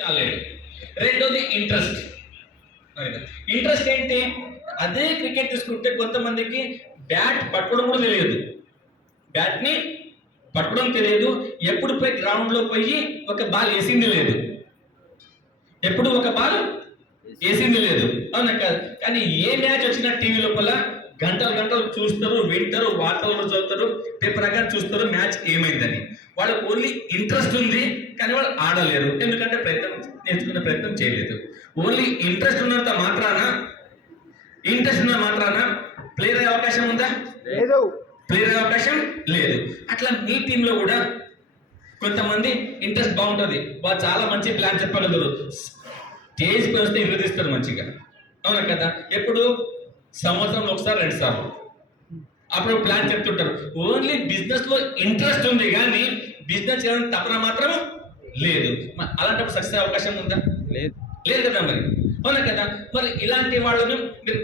కాలేదు రెండోది interest. Interest ఏంటి? అదే క్రికెట్ తీసుకుంటే కొంతమందికి బ్యాట్ పట్టుకోవడం కూడా తెలియదు. బ్యాట్ని పట్టడం తెలియదు. ఎప్పుడు పోయి గ్రౌండ్లో పోయి ఒక బాల్ వేసింది లేదు. ఎప్పుడు ఒక బాల్ వేసింది లేదు. అవునా కాదు. కానీ ఏ మ్యాచ్ వచ్చినా టీవీ లోపల గంటలు గంటలు చూస్తారు వింటారు వార్తలు చదువుతారు పేపర్ ప్రకారం చూస్తారు మ్యాచ్ ఏమైందని. వాళ్ళకి ఓన్లీ ఇంట్రెస్ట్ ఉంది కానీ వాళ్ళు ఆడలేరు. ఎందుకంటే ప్రయత్నం నేర్చుకునే ప్రయత్నం చేయలేదు. ఓన్లీ ఇంట్రెస్ట్ ఉన్నంత మాత్రాన ఇంట్రెస్ట్ ఉన్న మాత్రాన ప్లేయర్ అయ్యే అవకాశం ఉందా? లేదు. ప్లేయర్ అయ్యే అవకాశం లేదు. అట్లా మీ టీంలో కూడా కొంతమంది ఇంట్రెస్ట్ బాగుంటుంది. వాళ్ళు చాలా మంచి ప్లాన్ చెప్పగలరు స్టేజ్ పై వస్తే ఇల్లు తీస్తారు మంచిగా. అవునా కదా? ఎప్పుడు? సంవత్సరంలో ఒకసారి రెండు సార్లు అప్పుడు ప్లాన్ చెప్తుంటారు. ఓన్లీ బిజినెస్లో ఇంట్రెస్ట్ ఉంది కానీ బిజినెస్ చేయడానికి తపన మాత్రం లేదు. అలాంటప్పుడు సక్సెస్ అవకాశం ఉందా? లేదు. లేదు కదా మరి. అవునా కదా? మరి ఇలాంటి వాళ్ళను మీరు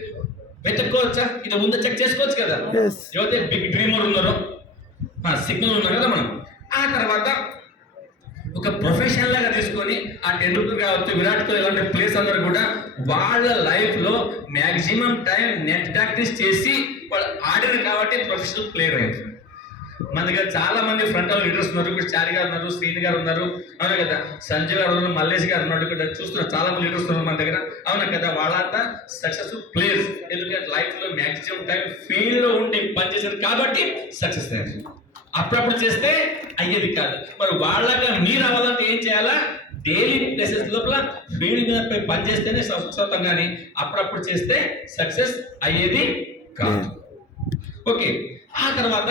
వెతుక్కోవచ్చా? ఇది ముందు చెక్ చేసుకోవచ్చు కదా. ఎవరైతే బిగ్ డ్రీమర్ ఉన్నారో సిగ్నల్ ఉన్నారు కదా మనం. ఆ తర్వాత ఒక ప్రొఫెషనల్ లాగా తీసుకొని ఆ టెండూల్కర్ కావచ్చు విరాట్ కోహ్లీ ఇలాంటి ప్లేస్ అందరూ కూడా వాళ్ళ లైఫ్లో మాక్సిమం టైం నెట్ ప్రాక్టీస్ చేసి వాళ్ళు ఆడారు కాబట్టి ప్రొఫెషనల్ ప్లేయర్ అయ్యారు. మన దగ్గర చాలా మంది ఫ్రంటల్ లీడర్స్ ఉన్నారు ఇప్పుడు చారి గారు ఉన్నారు శ్రీని గారు ఉన్నారు. అవునా కదా? సంజయ్ గారు ఉన్నారు మల్లేష్ గారు ఉన్నారు ఇక్కడ చూస్తున్నారు చాలా మంది లీడర్స్ ఉన్నారు మన దగ్గర. అవునా కదా? వాళ్ళంతా సక్సెస్ఫుల్ ప్లేయర్స్ ఎందుకంటే లైఫ్లో మాక్సిమం టైం ఫీల్డ్లో ఉండి పనిచేశారు కాబట్టి సక్సెస్ అయ్యారు. అప్పుడప్పుడు చేస్తే అయ్యేది కాదు. మరి వాళ్ళగా మీరు అవ్వాలంటే ఏం చేయాలా? డైలీ ప్లేసెస్ లోపల ఫీల్డ్ మీద పోయి పని చేస్తేనే సక్సెస్ అవుతాం కానీ అప్పుడప్పుడు చేస్తే సక్సెస్ అయ్యేది కాదు. ఓకే. ఆ తర్వాత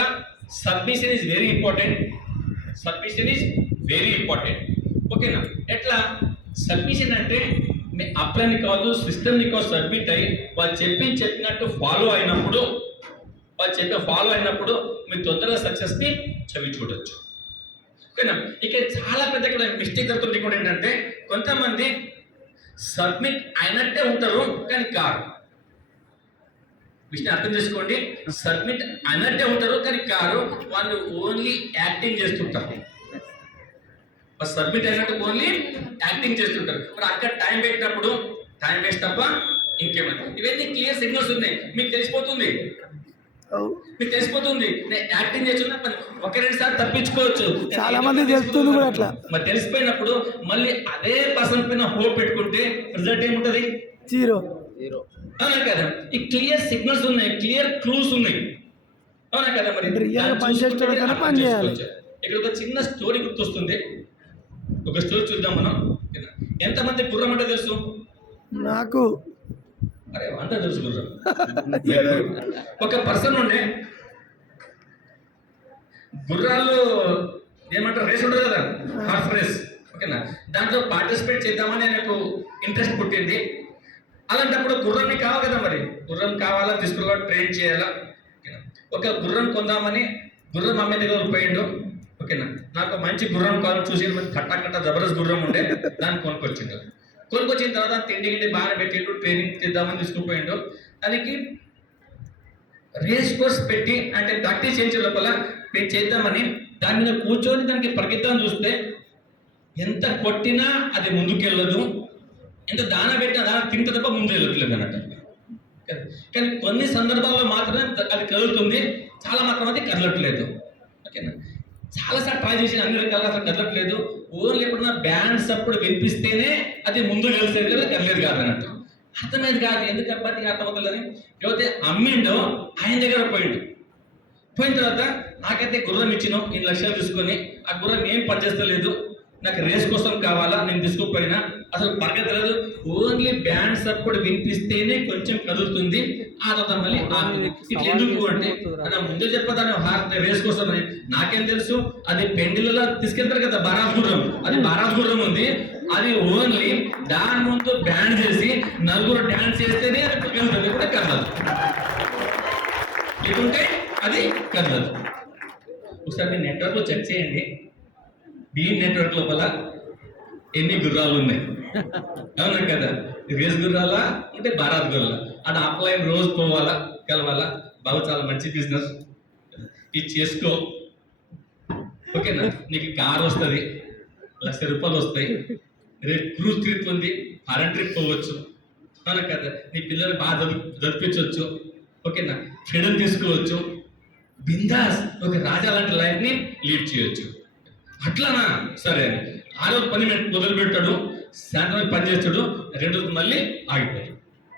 submission is very important submission is very important ఓకేనా? ఎట్లా? సబ్మిషన్ అంటే మీ అప్లైని కాదు సిస్టమ్ని కాదు సబ్మిట్ అయ్యి వాళ్ళు చెప్పి చెప్పినట్టు ఫాలో అయినప్పుడు వాళ్ళు చెప్పిన ఫాలో అయినప్పుడు మీరు తొందరగా సక్సెస్ని చవి చూడొచ్చు. ఓకేనా? ఇక్కడ చాలా పెద్ద ఇక్కడ మిస్టేక్ జరుగుతుంది కూడా ఏంటంటే కొంతమంది సబ్మిట్ అయినట్టే ఉంటారు కానీ కారు. విషయం అర్థం చేసుకోండి. సబ్మిట్ అన్నట్టే ఉంటారు కానీ కారు వాళ్ళు ఓన్లీ యాక్టింగ్ చేస్తుంటారు. సబ్మిట్ అయినట్టు ఓన్లీ యాక్టింగ్ చేస్తుంటారు. మరి అక్కడ టైం పెట్టినప్పుడు టైం వేస్ట్ తప్ప ఇంకేమైనా ఇవన్నీ క్లియర్ సిగ్నల్స్ ఉన్నాయి. మీకు తెలిసిపోతుంది. మీకు తెలిసిపోతుంది. నేను యాక్టింగ్ చేస్తున్నా ఒక రెండు సార్లు తప్పించుకోవచ్చు. చాలా మంది తెలుస్తుంది కూడా అట్లా. మరి తెలిసిపోయినప్పుడు మళ్ళీ అదే పర్సన్ పైన హోప్ పెట్టుకుంటే రిజల్ట్ ఏముంటది? జీరో అవునా కదా? ఈ క్లియర్ సిగ్నల్స్ ఉన్నాయి. క్లియర్ క్లూస్ ఉన్నాయి. అవునా కదా మరి? పని చేయాలి. చేసుకోవచ్చు. ఇక్కడ ఒక చిన్న స్టోరీ గుర్తొస్తుంది. ఒక స్టోరీ చూద్దాం మనం. ఎంతమంది గుర్రం అంటే తెలుసు? నాకు అరే అంతా తెలుసు గుర్రం ఒక పర్సన్ ఉండే. గుర్రాలు ఏమంటారు రేస్ ఉంటుంది కదా హార్స్ రేస్ ఓకేనా? దాంట్లో పార్టిసిపేట్ చేద్దామని నాకు ఇంట్రెస్ట్ పుట్టింది. అలాంటప్పుడు గుర్రాన్ని కావాలి కదా మరి? గుర్రం కావాలా తీసుకురా ట్రైన్ చేయాలా? ఓకేనా? ఒక గుర్రం కొందామని గుర్రం అమ్మే దగ్గర పోయిండు. ఓకేనా? నాకు మంచి గుర్రం కావాలి చూసి కట్ట కట్ట జబర్దస్త్ గుర్రం ఉండే దాన్ని కొనుక్కొచ్చిండు. కొనుక్కొచ్చిన తర్వాత తిండి గిండి బాగా పెట్టిండు ట్రైనింగ్ చేద్దామని తీసుకుపోయిండు. దానికి రేస్ కోర్స్ పెట్టి అంటే ప్రాక్టీస్ చేయించే లోపల మేము చేద్దామని దాని మీద కూర్చొని దానికి పరిగెత్తాలని చూస్తే ఎంత కొట్టినా అది ముందుకెళ్ళదు. ఎంత దాన పెట్టినా దాన తింటే తప్ప ముందు వెళ్ళట్లేదు అన్నట్టు. కానీ కొన్ని సందర్భాల్లో మాత్రమే అది కదులుతుంది. చాలా మాత్రం అది కదలట్లేదు. ఓకేనా? చాలాసార్లు ట్రై చేసి అన్ని రకాలుగా అసలు కదలట్లేదు. ఊర్లో ఎప్పుడన్నా బ్యాండ్స్ అప్పుడు వినిపిస్తేనే అది ముందు కలిసేది కదా గెలలేదు కాదు అన్నట్టు. అర్థమైంది కాదు ఎందుకు అబ్బాయి అర్థమవుతుందని. లేకపోతే అమ్మిండు ఆయన దగ్గర పోయిండు. పోయిన తర్వాత నాకైతే గుర్రం ఇచ్చినాం ఇన్ని లక్షలు తీసుకొని. ఆ గుర్రం ఏం పనిచేస్తలేదు. నాకు రేస్ కోసం కావాలా? నేను తీసుకుపోయినా అసలు పరిగెత్తలేదు. ఓన్లీ బ్యాండ్స్ అప్పుడు వినిపిస్తేనే కొంచెం కదులుతుంది. ఆ తర్వాత మళ్ళీ ఇట్లా ఎందుకు అంటే నా ముందే చెప్పదాను హార్ట్ రేస్ కోసం అని. నాకేం తెలుసు? అది పెండిలలో తీసుకెళ్తారు కదా బారాజ్ గుర్రం అది బారాజ్ గుర్రం ఉంది. అది ఓన్లీ దాని ముందు బ్యాండ్ చేసి నలుగురు డాన్స్ చేస్తేనే అది కదులుతుంది కూడా కదలదు. లేకుంటే అది కదలదు. ఒకసారి మీ నెట్వర్క్లో చెక్ చేయండి. బీమ్ నెట్వర్క్ లోపల ఎన్ని గుర్రాలు ఉన్నాయి? అవునా కదా? రేస్ గుర్రాలా? అంటే భారత్ గుర్రాల? అటు అప్లైన్ రోజు పోవాలా? కలవాలా? బాబు చాలా మంచి బిజినెస్ ఇది చేసుకో. ఓకేనా? నీకు కార్ వస్తుంది. లక్ష రూపాయలు వస్తాయి. రేపు క్రూజ్ ట్రిప్ ఉంది. ఫారెన్ ట్రిప్ పోవచ్చు. అవునా కదా? నీ పిల్లల్ని బాగా చదువు చదివించవచ్చు. ఓకేనా? ఫ్రీడమ్ తీసుకోవచ్చు. బిందాస్ ఒక రాజా లాంటి లైఫ్ని లీడ్ చేయొచ్చు. అట్లానా? సరే. ఆ రోజు పని మొదలు పెడతాడు సాయంత్రం పని చేస్తాడు. రెండు రోజులు మళ్ళీ ఆగిపోతాడు.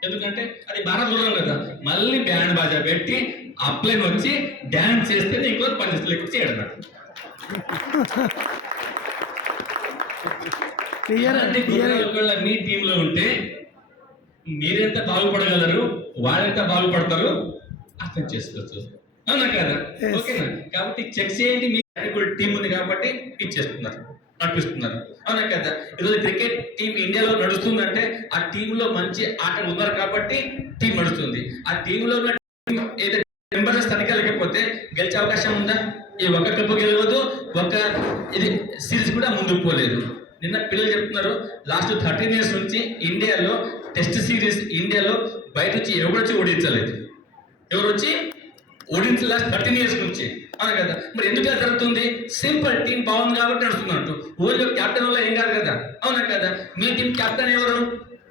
ఎందుకంటే అది భారత దూరం కదా. మళ్ళీ బ్యాండ్ బాజా పెట్టి అప్లైన్ వచ్చి డ్యాన్స్ చేస్తే ఇంకో పని చేస్తే. లేకపోతే చేయడం మీ టీంలో ఉంటే మీరెంత బాగుపడగలరు వాళ్ళెంత బాగుపడతారు అర్థం చేసుకోవచ్చు. అవునా కదా. ఓకేనా? కాబట్టి చెక్ చేయండి మీ టీం ఉంది కాబట్టి ఇచ్చేస్తున్నారు నడిపిస్తున్నారు. అవునా కదా? ఈరోజు క్రికెట్ టీం ఇండియాలో నడుస్తుందంటే ఆ టీంలో మంచి ఆటలు ఉన్నారు కాబట్టి టీం నడుస్తుంది. ఆ టీంలో ఉన్న టీం ఏదైతే మెంబర్స్ తనిఖీ లేకపోతే గెలిచే అవకాశం ఉందా? ఈ ఒక్క క్లబ్ గెలవదు ఒక్క ఇది సిరీస్ కూడా ముందుకు పోలేదు. నిన్న పిల్లలు చెప్తున్నారు లాస్ట్ థర్టీన్ ఇయర్స్ నుంచి ఇండియాలో టెస్ట్ సిరీస్ ఇండియాలో బయట నుంచి ఎవరు వచ్చి ఓడించలేదు? ఎవరు వచ్చి ఓడించిన లాస్ట్ థర్టీన్ ఇయర్స్ నుంచి. అవును కదా? మరి ఎందుకు జరుగుతుంది? సింపుల్ టీం బాగుంది కాబట్టి నడుస్తున్నట్టు ఓన్లీ క్యాప్టెన్ వల్ల ఏం కాదు కదా? అవునా కదా? మీ టీం కెప్టెన్ ఎవరు?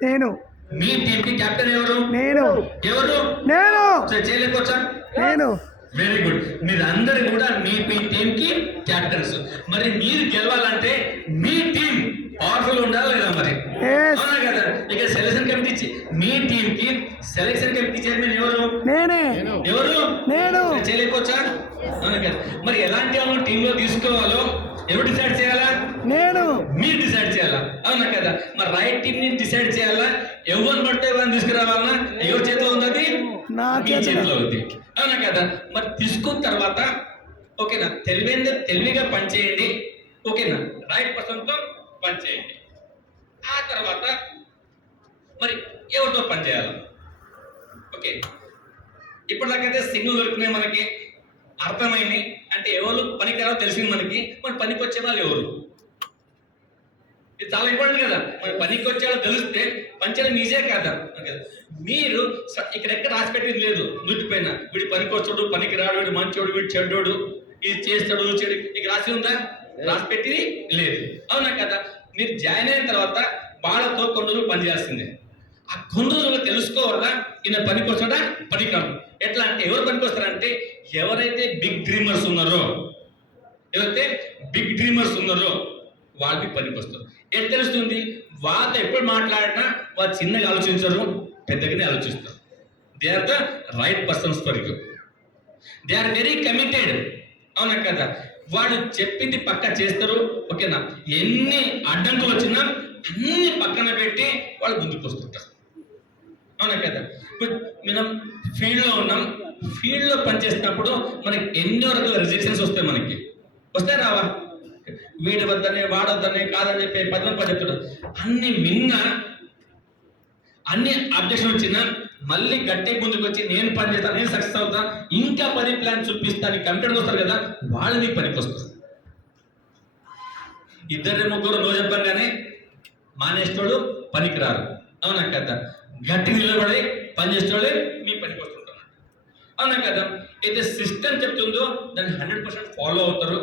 నేను. మీ టీం కి కెప్టెన్ ఎవరు? నేను. ఎవరు? నేను. సరే, చేయలేకపోవచ్చా నేను. వెరీ గుడ్ మీరందరూ కూడా మీ మీ టీం కి క్యాప్టెన్స్ మరి మీరు గెలవాలంటే మీ టీం పవర్ఫుల్ ఉండాలి లేదా మరి. అవునా కదా? ఇక సెలక్షన్ కమిటీ మీ టీం కి సెలక్షన్ కమిటీ చైర్మన్ ఎవరు నేనే ఎవరు నేను సరే, చేయలేకపోవచ్చా మరి ఎలాంటి వాళ్ళని టీంలో తీసుకోవాలో ఎవరు డిసైడ్ చేయాలా? నేను. మీరు డిసైడ్ చేయాలా? అవునా కదా? మరి రైట్ టీం ని డిసైడ్ చేయాలా? ఎవరిని పడితే ఎవరిని తీసుకురావాలన్నా ఎవరి చేతిలో ఉంది నా మీ చేతిలో. ఉంది. అవునా కదా? మరి తీసుకున్న తర్వాత ఓకేనా? తెలివైన తెలివిగా పనిచేయండి ఓకేనా? రైట్ పర్సన్తో పనిచేయండి ఆ తర్వాత మరి ఎవరితో పనిచేయాలి ఓకే. ఇప్పటిదాకైతే సిగ్నల్ దొరికినాయి మనకి. అర్థమైంది? అంటే ఎవరు పనికిరావో తెలిసింది మనకి మరి పనికి వచ్చే వాళ్ళు ఎవరు? ఇది చాలా ఇంపార్టెంట్ కదా. మరి పనికి వచ్చేవాళ్ళు తెలిస్తే పంచడం మీజే కదా? మీరు ఇక్కడ ఎక్కడ రాసి పెట్టింది లేదు. నుట్టి పైన వీడి పనికి వచ్చాడు పనికి రాడు వీడు మంచోడు వీడు చెడ్డోడు ఇది చేస్తాడు చెడు ఇక రాసి ఉందా? రాసి పెట్టింది లేదు. అవునా కదా? మీరు జాయిన్ అయిన తర్వాత వాళ్ళతో కొన్ని రోజులు పనిచేస్తుంది ఆ కొన్ని రోజులు తెలుసుకోవాలా? ఈయన పనికి వస్తాడా పనికి రాడు ఎట్లా అంటే ఎవరు పనికి వస్తారంటే ఎవరైతే బిగ్ డ్రీమర్స్ ఉన్నారో ఎవరైతే బిగ్ డ్రీమర్స్ ఉన్నారో వాళ్ళకి పనికి వస్తారు ఎట్ తెలుస్తుంది? వాళ్ళతో ఎప్పుడు మాట్లాడినా వాళ్ళు చిన్నగా ఆలోచించరు పెద్దగానే ఆలోచిస్తారు. They are the right persons for you they are very committed అవునా కదా? వాళ్ళు చెప్పింది పక్క చేస్తారు ఓకేనా? ఎన్ని అడ్డంకులు వచ్చినా అన్ని పక్కన పెట్టి వాళ్ళు ముందుకు వస్తుంటారు. అవునా కదా? ఇప్పుడు మనం ఫీల్డ్లో ఉన్నాం ఫీల్డ్లో పనిచేసినప్పుడు మనకి ఎన్నో రకాల రిజెక్షన్స్ వస్తాయి మనకి. వస్తాయి రావా? వీడి వద్దనే వాడొద్దనే కాదని చెప్పి పది మంది చెప్తాడు అన్ని మిన్న అన్ని అబ్జెక్షన్ వచ్చినా మళ్ళీ గట్టి ముందుకు వచ్చి నేను పని చేస్తాను నేను సక్సెస్ అవుతా ఇంకా పది ప్లాన్ చూపిస్తాను కంప్యూటర్ వస్తారు కదా వాళ్ళు మీకు పనికి వస్తారు. ఇద్దరు ముగ్గురు రోజు చెప్పగానే మానేస్తోడు పనికి రారు అవునా కదా? గట్టి నిలబడి పని చేసేవాళ్ళే మీ పనికి వస్తారు అవునా కదా? అయితే సిస్టమ్ చెప్తుందో దాన్ని హండ్రెడ్ పర్సెంట్ ఫాలో అవుతారు.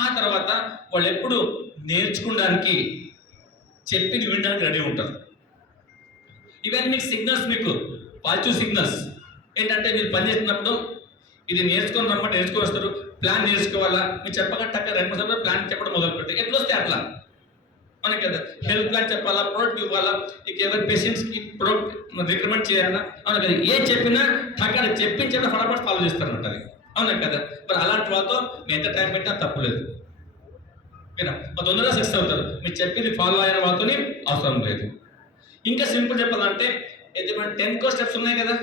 ఆ తర్వాత వాళ్ళు ఎప్పుడు నేర్చుకోవడానికి చెప్పింది వినడానికి రెడీ ఉంటారు. ఇవన్నీ మీకు సిగ్నల్స్ మీకు పాజిటివ్ సిగ్నల్స్ ఏంటంటే మీరు పని చేస్తున్నప్పుడు ఇది నేర్చుకొని రమ్మంటే నేర్చుకొని వస్తారు. ప్లాన్ నేర్చుకోవాలా? మీరు చెప్పగా టక్క రెండు మూడు సార్లు ప్లాన్ చెప్పడం మొదలు పెడతారు ఎట్లా వస్తే అట్లా? మనకి కదా. హెల్త్ ప్లాన్ చెప్పాలా ప్రోడక్ట్ ఇవ్వాలా ఇక ఎవరి పేషెంట్స్కి ప్రోడక్ట్ రికమెండ్ చేయాలా? అవును కదా. ఏ చెప్పినా టక్కడ చెప్పించేట ఫటాఫట్ ఫాలో చేస్తారంట అది అవునా కదా. మరి అలాంటి వాళ్ళతో మేము ఎంత టైం పెట్టినా తప్పులేదు. ఓకేనా తొందరగా సక్సెస్ అవుతారు. మీరు చెప్పింది ఫాలో అయిన వాళ్ళతోనే అవసరం లేదు. ఇంకా సింపుల్ చెప్పాలంటే అయితే మన టెన్ కో స్టెప్స్ ఉన్నాయి కదా.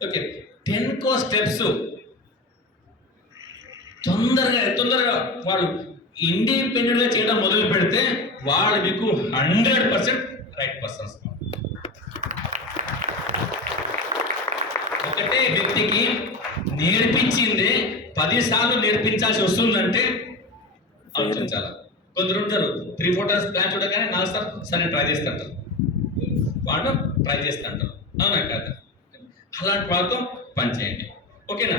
ఓకే టెన్ కో స్టెప్స్ తొందరగా తొందరగా వాడు ఇండిపెండెంట్గా చేయడం మొదలు పెడితే వాళ్ళు మీకు హండ్రెడ్ పర్సెంట్ రైట్ పర్సన్స్ ఒకటే వ్యక్తికి నేర్పించిందే పదిసార్లు నేర్పించాల్సి వస్తుందంటే ఆలోచించాలి? కొందరు ఉంటారు త్రీ ఫోర్ టైమ్స్ ప్లాన్ చూడగానే నాలుగు సార్లు సరే ట్రై చేస్తుంటారు వాళ్ళు ట్రై చేస్తుంటారు అవునా కాదు? అలాంటి వాళ్ళతో పనిచేయండి ఓకేనా?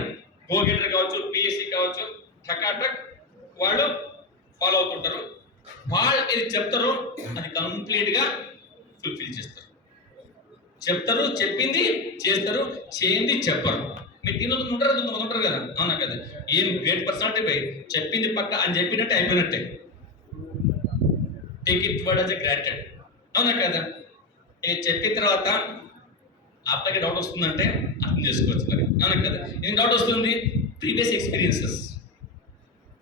గో కావచ్చు పిఎస్సి కావచ్చు టక్ వాళ్ళు ఫాలో అవుతుంటారు. వాళ్ళు ఏది చెప్తారో అది కంప్లీట్గా ఫుల్ఫిల్ చేస్తారు. చెప్తారు చెప్పింది చేస్తారు చేయింది చెప్పరు. మీరు టీంలో ఉంటారు కొంతమంది ఉంటారు కదా? అవునా కదా? ఏం గ్రేట్ పర్సనాలిటీ పోయి చెప్పింది పక్క అని చెప్పినట్టే అయిపోయినట్టే. Take it word as a granted అవునా కదా? ఏ చెప్పిన తర్వాత అప్పటికి డౌట్ వస్తుందంటే అర్థం చేసుకోవచ్చు మరి. అవునా కదా? ఏం డౌట్ వస్తుంది? ప్రీవియస్ ఎక్స్పీరియన్సెస్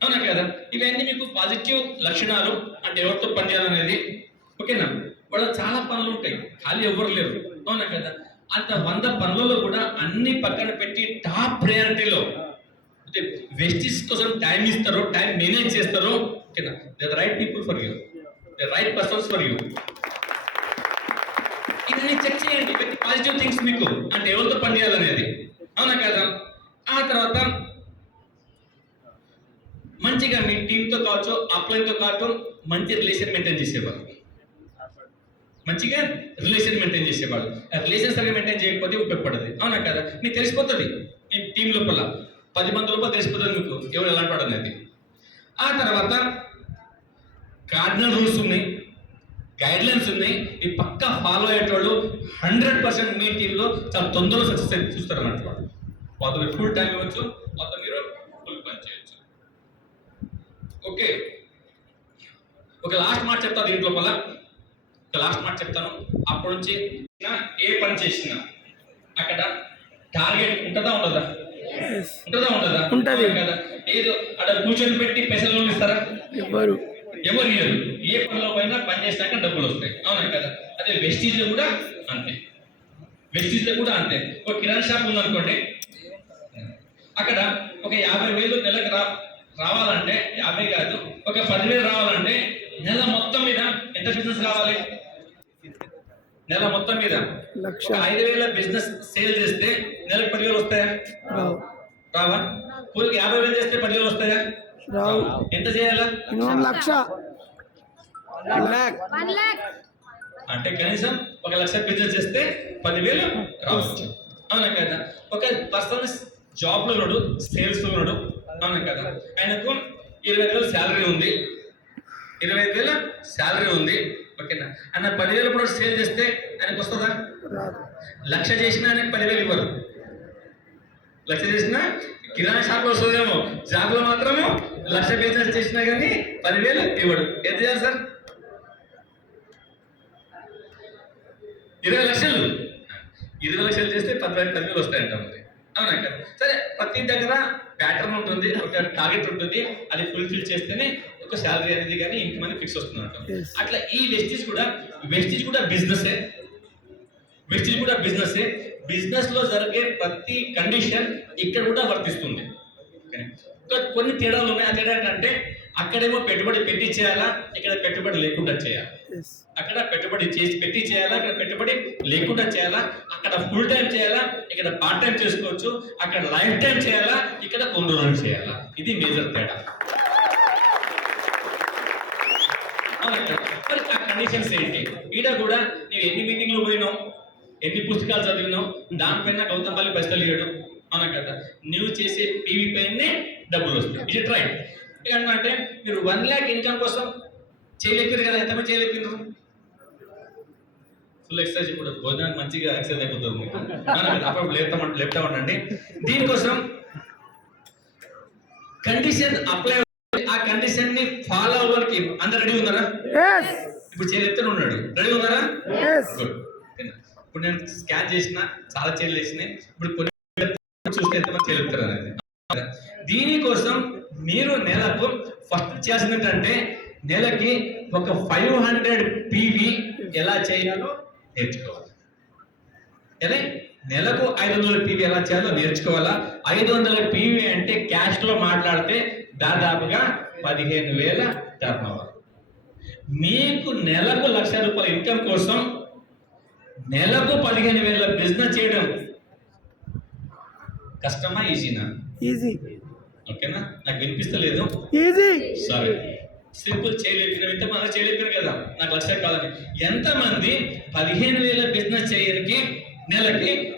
అవునా కదా? ఇవన్నీ మీకు పాజిటివ్ లక్షణాలు అంటే ఎవరితో పనిచేయాలనేది ఓకేనా? వాళ్ళ చాలా పనులు ఉంటాయి. ఖాళీ ఎవరు లేరు. అవునా కదా? అంత వంద పనులలో కూడా అన్ని పక్కన పెట్టి టాప్ ప్రయారిటీలో. అంటే వెస్టిస్ కోసం టైం ఇస్తారు టైం మేనేజ్ చేస్తారో. ఓకేనా? The right people for you the right persons for you ఇవన్నీ చెక్ చేయండి. పాజిటివ్ థింగ్స్ మీకు. అంటే ఎవరితో పనిచేయాలనేది అవునా కదా? ఆ తర్వాత మంచిగా మీ టీంతో కావచ్చు అప్లైన్తో కావచ్చు మంచి రిలేషన్ మెయింటైన్ చేసేవారు మంచిగా రిలేషన్ మెయింటైన్ చేసేవాడు ఆ రిలేషన్ సరిగా మెయింటైన్ చేయకపోతే ఉపయోగపడదు. అవునా కదా? మీకు తెలిసిపోతుంది. మీ టీం లోపల పది మంది లోపల తెలిసిపోతుంది మీకు. ఎవరు ఎలాంటి వాడు అనేది. ఆ తర్వాత కార్డినల్ రూల్స్ ఉన్నాయి. గైడ్ లైన్స్ ఉన్నాయి. ఈ పక్క ఫాలో అయ్యేటోళ్ళు హండ్రెడ్ పర్సెంట్ మీ టీంలో చాలా తొందరగా సక్సెస్ అయితే చూస్తారు అన్నట్టు వాళ్ళు. వాళ్ళతో ఫుల్ టైం ఇవ్వచ్చు. మొత్తం మీరు ఫుల్ పని చేయొచ్చు. ఓకే. ఒక లాస్ట్ మాట చెప్తా దీంట్లో మళ్ళా. ఒక లాస్ట్ మాట చెప్తాను. అప్పటి నుంచి ఏ పని చేసినా అక్కడ టార్గెట్ ఉంటుందా ఉండదా. ఉంటుందా ఉండదా? ఉంటది. కదా. ఏదో అక్కడ కూర్చొని పెట్టి పైసలు ఇస్తారా? ఎవ్వరు ఎవరు ఇయ్యరు. ఏ పనిలో పోయినా పని చేసినాక డబ్బులు వస్తాయి. అవునా కదా? అదే వెస్టీజ్లో కూడా అంతే. వెస్టీజ్లో కూడా అంతే. ఒక కిరాణా షాప్ ఉందనుకోండి. అక్కడ ఒక యాభై వేలు నెలకు రా రావాలంటే యాభై కాదు. ఒక పదివేలు రావాలంటే నెల మొత్తం మీద ఎంత బిజినెస్ కావాలి నెల మొత్తం మీద లక్ష. ఐదు వేల బిజినెస్ సేల్ చేస్తే నెలకు పదివేలు వస్తాయా? రావు. పూలకి యాభై వేలు చేస్తే పదివేలు వస్తాయా? రావు. ఎంత చేయాలా? లక్ష. అంటే కనీసం ఒక లక్ష బిజినెస్ చేస్తే పదివేలు రావచ్చు. అవునా కదా? ఒక పర్సన్ జాబ్లో ఉన్నాడు సేల్స్లో ఉన్నాడు అవునా కదా. ఆయనకు ఇరవై వేలు శాలరీ ఉంది. ఇరవై ఐదు వేల శాలరీ ఉంది. ఓకేనా? ఆయన పదివేలు కూడా సేల్ చేస్తే ఆయనకు వస్తుందా? లక్ష చేసినా ఆయనకు పదివేలు ఇవ్వరు. లక్ష చేసినా కిరాణా షాప్లో వస్తుందేమో. జాబ్లో మాత్రము లక్ష బిజినెస్ చేసినా కానీ పదివేలు ఇవ్వడు. ఎంత చేయాలి సార్? ఇరవై లక్షలు. ఇరవై లక్షలు చేస్తే పదివేలు పదివేలు వస్తాయంట మరి. అవునా కదా? సరే ప్రతి దగ్గర ప్యాటర్న్ ఉంటుంది ఒక టార్గెట్ ఉంటుంది అది ఫుల్ఫిల్ చేస్తేనే ఒక శాలరీ అనేది కానీ ఇంటి మంది ఫిక్స్ వస్తుంది. అట్లా ఈ వెస్టీజ్ కూడా వెస్టీజ్ కూడా బిజినెస్ వెస్టీజ్ కూడా బిజినెస్ బిజినెస్లో జరిగే ప్రతి కండిషన్ ఇక్కడ కూడా వర్తిస్తుంది. కొన్ని తేడాలు ఉన్నాయి. ఆ తేడా ఏంటంటే అక్కడేమో పెట్టుబడి పెట్టి చేయాలా ఇక్కడ పెట్టుబడి లేకుండా చేయాలి? అక్కడ పెట్టుబడి చేసి పెట్టి చేయాలా ఇక్కడ పెట్టుబడి లేకుండా చేయాలా అక్కడ ఫుల్ టైం చేయాలా ఇక్కడ పార్ట్ టైం చేసుకోవచ్చు అక్కడ లైఫ్ టైం చేయాలా ఇక్కడ కొన్ని రోజులు చేయాలా. ఇది మేజర్ తేడా. మరి ఆ కండిషన్స్ ఏంటి? ఈడ కూడా నేను ఎన్ని మీటింగ్లు పోయినావు ఎన్ని పుస్తకాలు చదివినావు దానిపైన గౌతమ్ పైసలు ఇవ్వడం అవునా కదా? నువ్వు చేసే పీవీ పైనే డబ్బులు వస్తాయి. ఇది ట్రైట్ అంటే మీరు వన్ ల్యాక్ ఇన్కమ్ కోసం చేయలేపారు కదా ఎంతమంది చేయలేపారు ఫుల్ ఎక్సర్సైజ్ ఇప్పుడు భోజనానికి మంచిగా ఎక్సర్సైజ్ అయిపోతుంది మీకు? అప్పుడప్పుడు లేపుతా లేపుతా ఉండండి. దీనికోసం కండిషన్ అప్లై ఆ కండిషన్ని ఫాలో అవ్వడానికి అందరు రెడీ ఉన్నారా? ఇప్పుడు చేయలేపుతూనే ఉన్నాడు. రెడీ ఉన్నారా? ఇప్పుడు నేను స్కాన్ చేసిన చాలా చర్యలు వేసినాయి. ఇప్పుడు కొన్ని చూస్తే ఎంతమంది చెల్లుతారు అనేది. దీనికోసం మీరు నెలకు ఫస్ట్ చేయాల్సింది ఏంటంటే నెలకి ఒక ఫైవ్ హండ్రెడ్ పీవీ ఎలా చేయాలో నేర్చుకోవాలి. అదే నెలకు ఐదు వందల పీవీ ఎలా చేయాలో నేర్చుకోవాలా? ఐదు వందల పీవీ అంటే క్యాష్లో మాట్లాడితే దాదాపుగా పదిహేను వేల టర్న్ ఓవర్ మీకు నెలకు లక్ష రూపాయల ఇన్కమ్ కోసం నెలకు పదిహేను వేల బిజినెస్ చేయడం కష్టమా ఈజీనా ఈజీ ఓకేనా? నాకు వినిపిస్తలేదు. ఈజీ సారీ సింపుల్ చేయలేపిన ఇంతమంది చేయలేపారు కదా. నాకు లక్ష కాదని ఎంతమంది పదిహేను వేల బిజినెస్ చేయడానికి నెలకి